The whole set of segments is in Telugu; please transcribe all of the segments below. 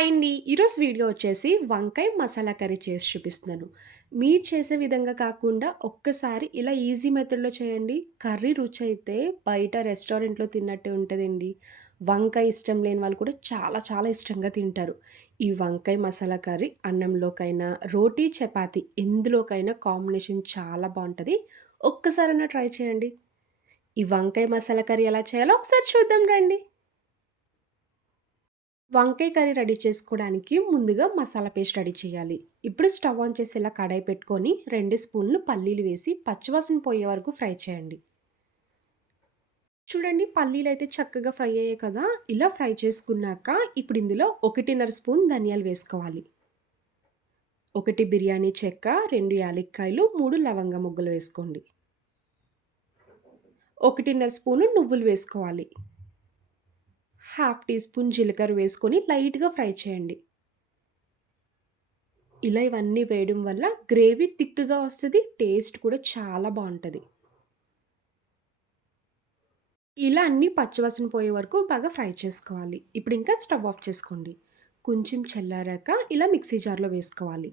హాయ్ అండి. ఈరోజు వీడియో వచ్చేసి వంకాయ మసాలా కర్రీ చేసి చూపిస్తున్నాను. మీరు చేసే విధంగా కాకుండా ఒక్కసారి ఇలా ఈజీ మెథడ్‌లో చేయండి. కర్రీ రుచయితే బయట రెస్టారెంట్‌లో తిన్నట్టే ఉంటదండి. వంకాయ ఇష్టం లేని వాళ్ళు కూడా చాలా చాలా ఇష్టంగా తింటారు. ఈ వంకాయ మసాలా కర్రీ అన్నంలోకైనా, రోటీ, చపాతీ ఎందులోకైనా కాంబినేషన్ చాలా బావుంటది. ఒక్కసారైనా ట్రై చేయండి. ఈ వంకాయ మసాలా కర్రీ ఎలా చేయాలో ఒకసారి చూద్దాం రండి. వంకాయ కర్రీ రెడీ చేసుకోవడానికి ముందుగా మసాలా పేస్ట్ రెడీ చేయాలి. ఇప్పుడు స్టవ్ ఆన్ చేసి ఇలా కడాయి పెట్టుకొని 2 స్పూన్లు పల్లీలు వేసి పచ్చివాసన పోయే వరకు ఫ్రై చేయండి. చూడండి పల్లీలైతే చక్కగా ఫ్రై అయ్యాయి కదా! ఇలా ఫ్రై చేసుకున్నాక ఇప్పుడు ఇందులో 1.5 స్పూన్ ధనియాలు వేసుకోవాలి. 1 బిర్యానీ చెక్క, 2 యాలక్కాయలు, 3 లవంగ మొగ్గలు వేసుకోండి. 1.5 స్పూను నువ్వులు వేసుకోవాలి. హాఫ్ టీ స్పూన్ జీలకర్ర వేసుకొని లైట్‌గా ఫ్రై చేయండి. ఇలా ఇవన్నీ వేయడం వల్ల గ్రేవీ థిక్‌గా వస్తది. టేస్ట్ కూడా చాలా బావుంటది. ఇలా అన్నీ పచ్చివాసన పోయే వరకు బాగా ఫ్రై చేసుకోవాలి. ఇప్పుడింకా స్టవ్ ఆఫ్ చేసుకోండి. కొంచెం చల్లారాక ఇలా మిక్సీ జార్‌లో వేసుకోవాలి.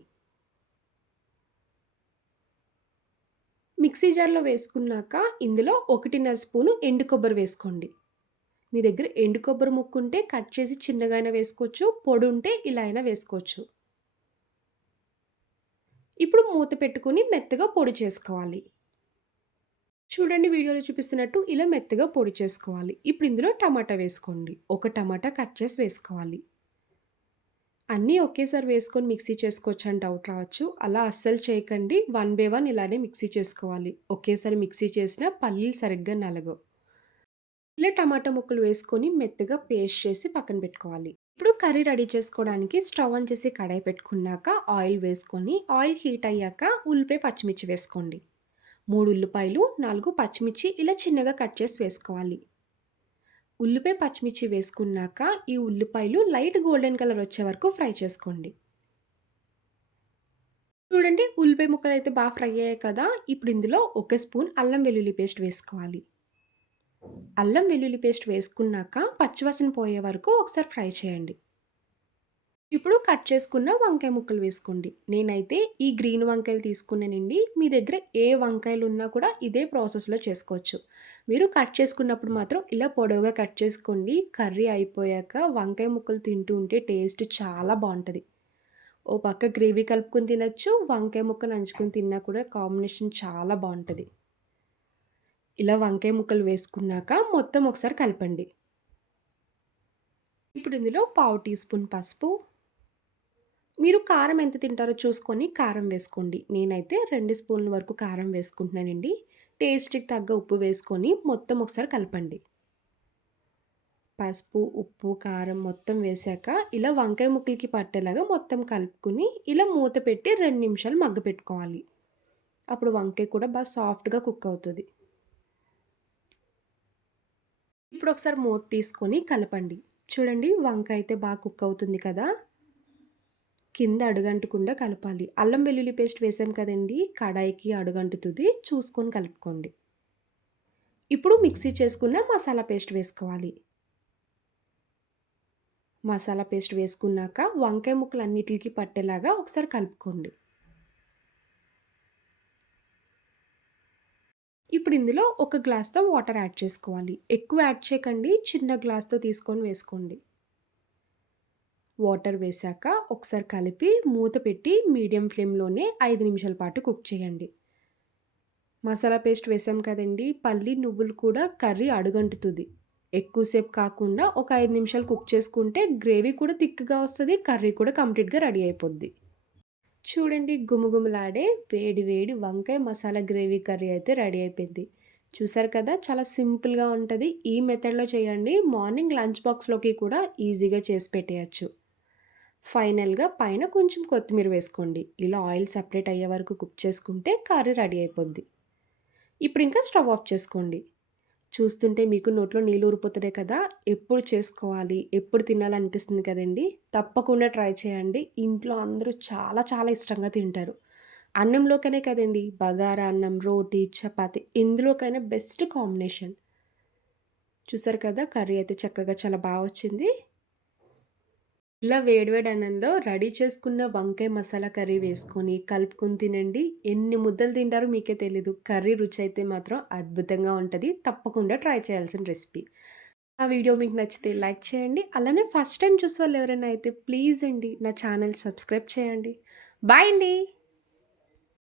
మిక్సీ జార్‌లో వేసుకున్నాక ఇందులో 1.5 స్పూను ఎండు కొబ్బరి వేసుకోండి. మీ దగ్గర ఎండు కొబ్బరి ముక్కుంటే కట్ చేసి చిన్నగా అయినా వేసుకోవచ్చు. పొడుంటే ఇలా అయినా వేసుకోవచ్చు. ఇప్పుడు మూత పెట్టుకొని మెత్తగా పొడి చేసుకోవాలి. చూడండి వీడియోలో చూపిస్తున్నట్టు ఇలా మెత్తగా పొడి చేసుకోవాలి. ఇప్పుడు ఇందులో టమాటా వేసుకోండి. ఒక టమాటా కట్ చేసి వేసుకోవాలి. అన్నీ ఒకేసారి వేసుకొని మిక్సీ చేసుకోవచ్చని డౌట్ రావచ్చు. అలా అస్సలు చేయకండి. వన్ బై వన్ ఇలానే మిక్సీ చేసుకోవాలి. ఒకేసారి మిక్సీ చేసినా పల్లీలు సరిగ్గా నలగవు. ఇలా టమాటా ముక్కలు వేసుకొని మెత్తగా పేస్ట్ చేసి పక్కన పెట్టుకోవాలి. ఇప్పుడు కర్రీ రెడీ చేసుకోవడానికి స్టవ్ ఆన్ చేసి కడాయి పెట్టుకున్నాక ఆయిల్ వేసుకొని ఆయిల్ హీట్ అయ్యాక ఉల్లిపాయ, పచ్చిమిర్చి వేసుకోండి. 3 ఉల్లిపాయలు, 4 పచ్చిమిర్చి ఇలా చిన్నగా కట్ చేసి వేసుకోవాలి. ఉల్లిపాయ, పచ్చిమిర్చి వేసుకున్నాక ఈ ఉల్లిపాయలు లైట్ గోల్డెన్ కలర్ వచ్చే వరకు ఫ్రై చేసుకోండి. చూడండి ఉల్లిపాయ ముక్కలైతే బాగా ఫ్రై అయ్యాయి కదా! ఇప్పుడు ఇందులో ఒక స్పూన్ అల్లం వెల్లుల్లి పేస్ట్ వేసుకోవాలి. అల్లం వెల్లుల్లి పేస్ట్ వేసుకున్నాక పచ్చివాసన పోయే వరకు ఒకసారి ఫ్రై చేయండి. ఇప్పుడు కట్ చేసుకున్న వంకాయ ముక్కలు వేసుకోండి. నేనైతే ఈ గ్రీన్ వంకాయలు తీసుకున్నానండి. మీ దగ్గర ఏ వంకాయలున్నా కూడా ఇదే ప్రాసెస్‌లో చేసుకోవచ్చు. మీరు కట్ చేసుకున్నప్పుడు మాత్రం ఇలా పొడవుగా కట్ చేసుకోండి. కర్రీ అయిపోయాక వంకాయ ముక్కలు తింటూ ఉంటే టేస్ట్ చాలా బావుంటది. ఓ పక్క గ్రేవీ కలుపుకొని తినొచ్చు. వంకాయ ముక్క నంచుకొని తిన్నా కూడా కాంబినేషన్ చాలా బావుంటది. ఇలా వంకాయ ముక్కలు వేసుకున్నాక మొత్తం ఒకసారి కలపండి. ఇప్పుడు ఇందులో పావు టీ స్పూన్ పసుపు, మీరు కారం ఎంత తింటారో చూసుకొని కారం వేసుకోండి. నేనైతే 2 స్పూన్ల వరకు కారం వేసుకుంటున్నానండి. టేస్ట్‌కి తగ్గ ఉప్పు వేసుకొని మొత్తం ఒకసారి కలపండి. పసుపు, ఉప్పు, కారం మొత్తం వేశాక ఇలా వంకాయ ముక్కలకి పట్టేలాగా మొత్తం కలుపుకొని ఇలా మూత పెట్టి 2 నిమిషాలు మగ్గపెట్టుకోవాలి. అప్పుడు వంకాయ కూడా సాఫ్ట్‌గా కుక్ అవుతది. ఇప్పుడు ఒకసారి మూత తీసుకొని కలపండి. చూడండి వంకాయ అయితే కుక్ అవుతుంది కదా! కింద అడుగంటకుండా కలపాలి. అల్లం వెల్లుల్లి పేస్ట్ వేసాం కదండీ! కడాయికి అడుగంటుతది. చూసుకొని కలుపుకోండి. ఇప్పుడు మిక్సీ చేసుకున్న మసాలా పేస్ట్ వేసుకోవాలి. మసాలా పేస్ట్ వేసుకున్నాక వంకాయ ముక్కలన్నిటికి పట్టేలాగా ఒకసారి కలుపుకోండి. ఇప్పుడు ఇందులో ఒక గ్లాస్‌తో వాటర్ యాడ్ చేసుకోవాలి. ఎక్కువ యాడ్ చేయకండి. చిన్న గ్లాస్‌తో తీసుకొని వేసుకోండి. వాటర్ వేశాక ఒకసారి కలిపి మూత పెట్టి మీడియం ఫ్లేమ్‌లోనే 5 నిమిషాల పాటు కుక్ చేయండి. మసాలా పేస్ట్ వేసాం కదండీ! పల్లి, నువ్వులు కూడా కర్రీ అడుగంటుతది. ఎక్కువ సేపు కాకుండా ఒక 5 నిమిషాలు కుక్ చేసుకుంటే గ్రేవీ కూడా థిక్‌గా వస్తది. కర్రీ కూడా కంప్లీట్‌గా రెడీ అయిపోద్ది. చూడండి గుమగుమలాడే వేడి వేడి వంకాయ మసాలా గ్రేవీ కర్రీ అయితే రెడీ అయిపోయింది. చూసారు కదా! చాలా సింపుల్‌గా ఉంటది. ఈ మెథడ్‌లో చేయండి. మార్నింగ్ లంచ్ బాక్స్‌లోకి కూడా ఈజీగా చేసి పెట్టేయొచ్చు. ఫైనల్‌గా పైన కొంచెం కొత్తిమీర వేసుకోండి. ఇలా ఆయిల్ సెపరేట్ అయ్యే వరకు కుక్ చేసుకుంటే కర్రీ రెడీ అయిపోద్ది. ఇప్పుడింకా స్టవ్ ఆఫ్ చేసుకోండి. చూస్తుంటే మీకు నోట్లో నీళ్ళు ఊరిపోతున్నాయి కదా! ఎప్పుడు చేసుకోవాలి, ఎప్పుడు తినాలనిపిస్తుంది కదండీ! తప్పకుండా ట్రై చేయండి. ఇంట్లో అందరూ చాలా చాలా ఇష్టంగా తింటారు. అన్నంలోకనే కదండీ! బగారా అన్నం, రోటీ, చపాతీ ఎందులోకైనా బెస్ట్ కాంబినేషన్. చూసారు కదా! కర్రీ అయితే చక్కగా చాలా వచ్చింది. ఇలా వేడి వేడి అన్నంలో రెడీ చేసుకున్న వంకాయ మసాలా కర్రీ వేసుకొని కలుపుకొని తినండి. ఎన్ని ముద్దలు తింటారో మీకే తెలీదు. కర్రీ రుచయితే మాత్రం అద్భుతంగా ఉంటది. తప్పకుండా ట్రై చేయాల్సిన రెసిపీ. ఆ వీడియో మీకు నచ్చితే లైక్ చేయండి. అలానే ఫస్ట్ టైమ్ చూసేవాళ్ళు ఎవరైనా అయితే ప్లీజ్ అండి నా ఛానల్ సబ్స్క్రైబ్ చేయండి. బాయ్ అండి.